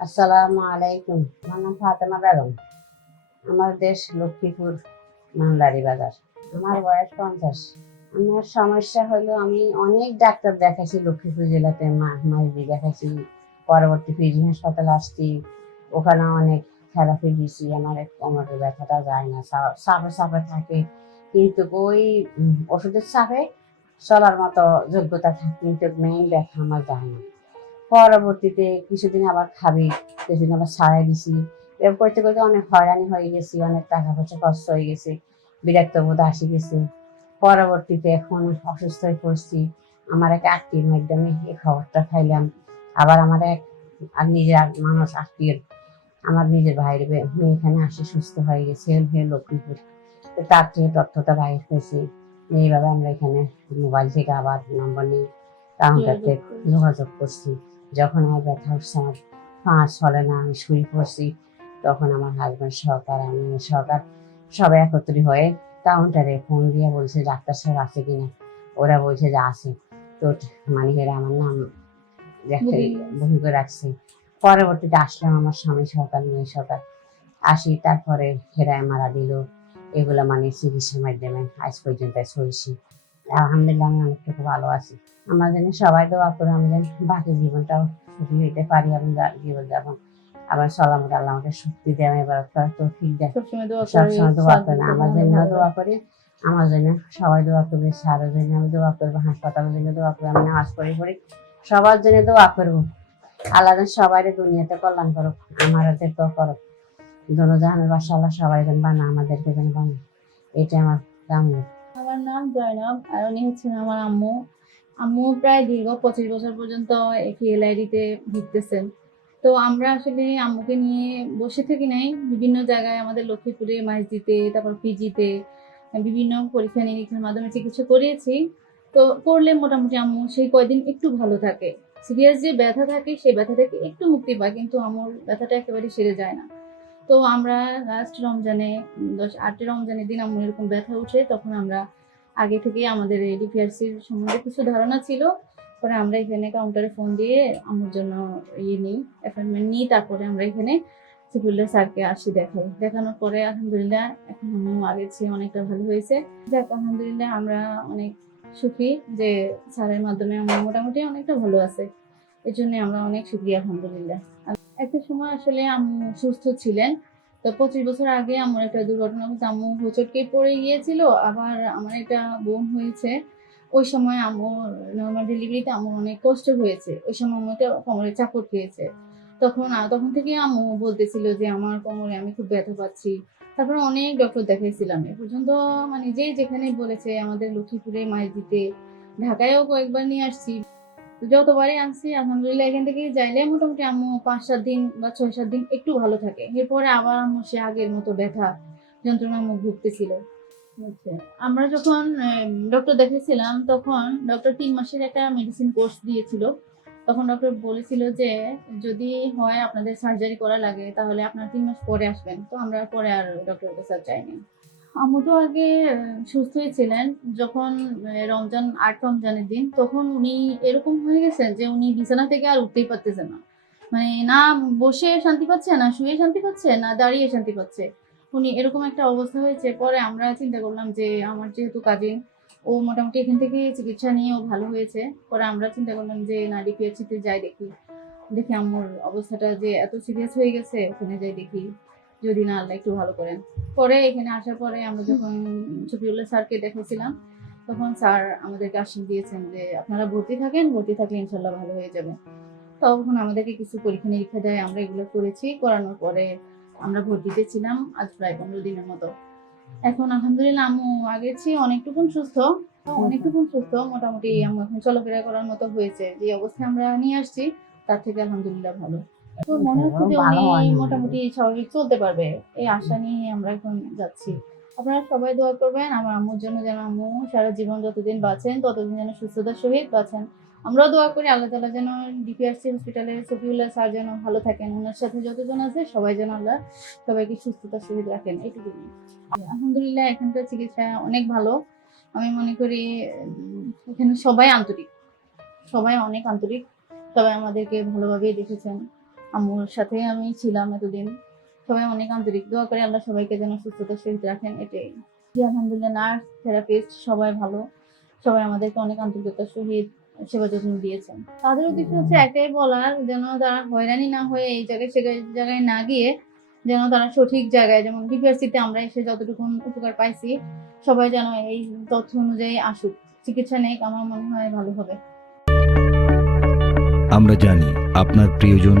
আসসালামু আলাইকুম। আমার নাম ফাতেমা বেগম। আমার দেশ লক্ষ্মীপুর, মান্দারি বাজার। আমার বয়স পঞ্চাশ। আমার সমস্যা হলো আমি অনেক ডাক্তার দেখাইছি লক্ষ্মীপুর জেলাতে মাইজি দেখাইছি, পরবর্তী পিজি হাসপাতালে আসছি, ওখানে অনেক থেরাপি দিছি আমার কোমরের ব্যথাটা যায় না, সা- চাপে চাপে থাকে। কিন্তু ওই ওষুধের চাপে চলার মতো যোগ্যতা থাকে কিন্তু মেইন ব্যথা আমার যায় না। পরবর্তীতে কিছুদিন আবার খাবি কিছুদিন আবার ছাড়াই দিছি। এরকম করতে করতে অনেক হয়রানি হয়ে গেছি অনেক টাকা পয়সা খরচ হয়ে গেছে বিরক্ত বোধ আসি গেছে। পরবর্তীতে এখন অসুস্থ হয়ে পড়ছি আমার এক আত্মীয়ের মাধ্যমে এই খবরটা খাইলাম আবার আমার এক আর নিজের মানুষ আত্মীয় আমার নিজের ভাইয়ের মেয়ে এখানে আসে সুস্থ হয়ে গেছে হে লক্ষ্মীপুর। তার থেকে তথ্যটা বাইর হয়েছে এইভাবে আমরা এখানে মোবাইল থেকে আবার নম্বর নিয়ে কাউন্টারতে যোগাযোগ করছি। যখন আমার ব্যথা উঠছে আমার পাঁচ চলে না আমি শুয়ে পড়ছি তখন আমার হাজব্যান্ড সহকার আমি সহকার সবাই একত্রিত হয়ে কাউন্টারে ফোন দিয়ে বলছে ডাক্তার সাহেব আছে কিনা? ওরা বলছে যে আছে। তো মানে এরা আমার নাম বহি। করে রাখছে। পরবর্তীতে আসলাম আমার স্বামী সহকার মেয়ে সহকার। আসি তারপরে হেরায় মারা দিল। এগুলো মানে চিকিৎসার মাধ্যমে আজ পর্যন্ত চলছি। আলহামদুলিল্লাহ আমি অনেকটুকু ভালো আছি। আমার জন্য সবাই দোয়া করে আমি যেন বাকি জীবনটাও সুখী হইতে পারি আমি জীবন যাপন আবার সালামত আল্লাহ আমাকে শক্তি দেয় আমি এবার তো ঠিক দেয় সবসময় দোয়া করেন আমার জন্য দোয়া করি আমার জন্য সবাই দোয়া করবে স্যারের জন্য আমি দোয়া করব হাসপাতালের জন্য দোয়া করব আমি নামাজ পড়ি পড়ি। সবার জন্য দোয়া করব। আল্লাহ সবাই দুনিয়াতে কল্যাণ করো আমাদেরকেও করো দোনো জাহানের বাসা আল্লাহ সবাই যেন বানা আমাদেরকে যেন বানা। এটা আমার কাম্য। আমার নাম জয়নব আর উনি হচ্ছেন আমার আম্মু। আম্মু প্রায় দীর্ঘ পঁচিশ বছর পর্যন্ত এলআইডিতে ভিড়তেছেন তো আমরা আসলে আম্মুকে নিয়ে বসে থাকি নাই। বিভিন্ন জায়গায় আমাদের লক্ষ্মীপুরে মাইজদিতে তারপর পিজিতে বিভিন্ন পরীক্ষা নিরীক্ষার মাধ্যমে চিকিৎসা করিয়েছি। তো করলে মোটামুটি আম্মু সেই কয়দিন একটু ভালো থাকে। সিরিয়াস যে ব্যথা থাকে, সেই ব্যথা থেকে একটু মুক্তি পায়, কিন্তু আম্মুর ব্যথাটা একেবারে সেরে যায় না। তো আমরা লাস্ট রমজানে, দশ আটই রমজানের দিন আম্মুর এরকম ব্যথা উঠে, তখন আমরা আগে থেকেই আমাদের ডিপিআরসির সম্বন্ধে কিছু ধারণা ছিল। পরে আমরা এখানে কাউন্টারে ফোন দিয়ে আমার জন্য ইয়ে নিই অ্যাপয়েন্টমেন্ট নিই, তারপরে আমরা এখানে সিভিল্লা স্যারকে আসি দেখাই। দেখানোর পরে আলহামদুলিল্লাহ এখন আগের চেয়ে অনেকটা ভালো হয়েছে। যাক, আলহামদুলিল্লাহ আমরা অনেক সুখী যে স্যারের মাধ্যমে আম্মু মোটামুটি অনেকটা ভালো আছে। এর জন্য আমরা অনেক সুখী, আলহামদুলিল্লাহ। একটা সময় আসলে আম্মু সুস্থ ছিলেন। তো পঁচিশ বছর আগে আমার একটা দুর্ঘটনা হচ্ছে আম্মু হোঁচটকে পড়ে গিয়েছিল, আবার আমার একটা বোন হয়েছে। ওই সময় আম্মু নর্মাল ডেলিভারিতে আমার অনেক কষ্ট হয়েছে। ওই সময় আম্মু একটা কোমরে চাপড় খেয়েছে। তখন তখন থেকে আম্মু বলতেছিল যে, আমার কোমরে আমি খুব ব্যথা পাচ্ছি। তারপরে অনেক ডক্টর দেখাইছিলাম। এ পর্যন্ত মানে যে যেখানে বলেছে, আমাদের লক্ষ্মীপুরে দিতে ঢাকায়ও কয়েকবার নিয়ে আসছি। যতবারই আনছি আলহামদুলিল্লাহ। এখান থেকে যাইলে মোটামুটি আম্মু পাঁচ সাত দিন বা ছয় সাত দিন একটু ভালো থাকে। এরপরে আবার আম্মু সে আগের মতো ব্যথা যন্ত্রণা মুখ ভুগতেছিল আচ্ছা, আমরা যখন ডক্টর দেখেছিলাম তখন ডক্টর তিন মাসের একটা মেডিসিন কোর্স দিয়েছিল। তখন ডক্টর বলেছিল যে যদি হয় আপনাদের সার্জারি করা লাগে তাহলে আপনার তিন মাস পরে আসবেন। তো আমরা পরে আর ডক্টরের কাছে যাইনি আম্মু তো আগে আহ, সুস্থ হয়েছিলেন যখন রমজান আট রমজানের দিন তখন উনি এরকম হয়ে গেছেন যে উনি বিছানা থেকে আর উঠতেই পারতেছে না। মানে না বসে শান্তি পাচ্ছে না শুয়ে শান্তি পাচ্ছে না দাঁড়িয়ে শান্তি পাচ্ছে। উনি এরকম একটা অবস্থা হয়েছে। পরে আমরা চিন্তা করলাম যে আমার যেহেতু কাজিন ও মোটামুটি এখান থেকে চিকিৎসা নিয়ে ও ভালো হয়েছে। পরে আমরা চিন্তা করলাম যে না ডিপিএইচসিতে যাই দেখি। দেখি আম্মুর অবস্থাটা যে এত সিরিয়াস হয়ে গেছে ওখানে যাই দেখি। যদি না আল্লাহ একটু ভালো করেন। পরে এখানে আসার পরে আমরা যখন শফিউল্লাহ স্যারকে দেখেছিলাম, তখন স্যার আমাদেরকে আশ্বাস দিয়েছেন যে, আপনারা ভর্তি থাকেন, ভর্তি থাকলে ইনশাল্লাহ ভালো হয়ে যাবে। তখন আমাদেরকে কিছু পরীক্ষা নিরীক্ষা দেয়, আমরা এগুলো করেছি। করানোর পরে আমরা ভর্তিতে ছিলাম আজ প্রায় পনেরো দিনের মতো। এখন আলহামদুলিল্লাহ আম্মু আগের চেয়ে অনেকটুকুন সুস্থ অনেকটুকুন সুস্থ। মোটামুটি আম্মু এখন চলাফেরা করার মতো হয়েছে। যে অবস্থায় আমরা নিয়ে আসছি, তার থেকে আলহামদুলিল্লাহ ভালো। তো মনে হচ্ছে যে উনি মোটামুটি স্বাভাবিক চলতে পারবে? এই আশা নিয়ে আমরা এখন যাচ্ছি। আপনারা সবাই দোয়া করবেন আমার আম্মুর জন্য যেন আম্মু সারা জীবন যতদিন বাঁচেন ততদিন যেন সুস্থতার সহিত বাঁচেন। আমরাও দোয়া করি আল্লাহ তালা যেন ডিপিআরসি হসপিটালে সফিউল্লাহ স্যার যেন ভালো থাকেন। ওনার সাথে যতজন আছে সবাই যেন আল্লাহ সবাইকে সুস্থতার সহিত রাখেন। এইটুকু আলহামদুলিল্লাহ এখানকার চিকিৎসা অনেক ভালো। আমি মনে করি এখানে সবাই আন্তরিক। সবাই অনেক আন্তরিক। সবাই আমাদেরকে ভালোভাবেই দেখেছেন। আম্মুর সাথে আমি ছিলাম এতদিন। সবাই অনেক আন্তরিক দোয়া করে আল্লাহ সবাইকে যেন সুস্থতা সহিত রাখেন, এটাই। জি, আলহামদুলিল্লাহ, নার্স, থেরাপিস্ট, সবাই ভালো। সবাই আমাদেরকে অনেক আন্তরিকতার সহিত সেবা যত্ন দিয়েছেন। তাদের উদ্দেশ্য হচ্ছে একটাই বলার, যেন তারা হয়রানি না হয়ে এই জায়গায় সে জায়গায় না গিয়ে যেন তারা সঠিক জায়গায়, যেমন ডিপিআরসিতে আমরা এসে যতটুকু উপকার পাইছি, সবাই যেন এই তথ্য অনুযায়ী আসুক। চিকিৎসা নেই, আমার মনে হয় ভালো হবে। আমরা জানি আপনার প্রিয়জন